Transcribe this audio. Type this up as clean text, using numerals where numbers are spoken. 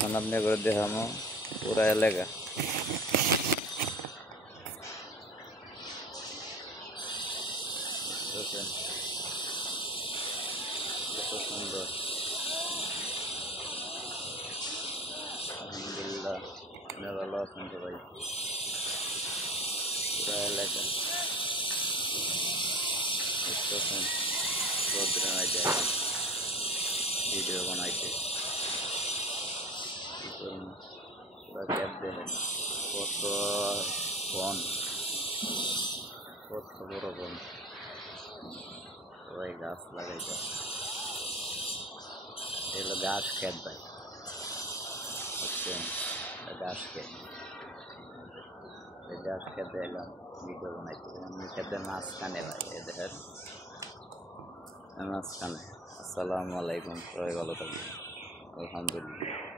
এখন আপনি করে দেখামো পুরা এলাকা। কত সুন্দর, আলহামদুলিল্লাহ। আপনি ভালো আছেন তো ভাই? পুরা এলাকা বুঝতেছেন, রোদ্রে নাই যায় ভিডিও বানাইতে কি করুন। পুরা ক্যাব দেখেন কত বন, কত বড় বন। সবাই গাছ লাগাইতে, এগুলো ঘাস খেত ভাই, বুঝছেন? ঘাস খেত, ঘাস খেতে এলাম ভিডিও বানাইতে। খেতের মাঝখানে ভাই, এ দেখেন মাঝখানে। আসসালামু আলাইকুম, সবাই ভালো থাকবেন। আলহামদুলিল্লাহ।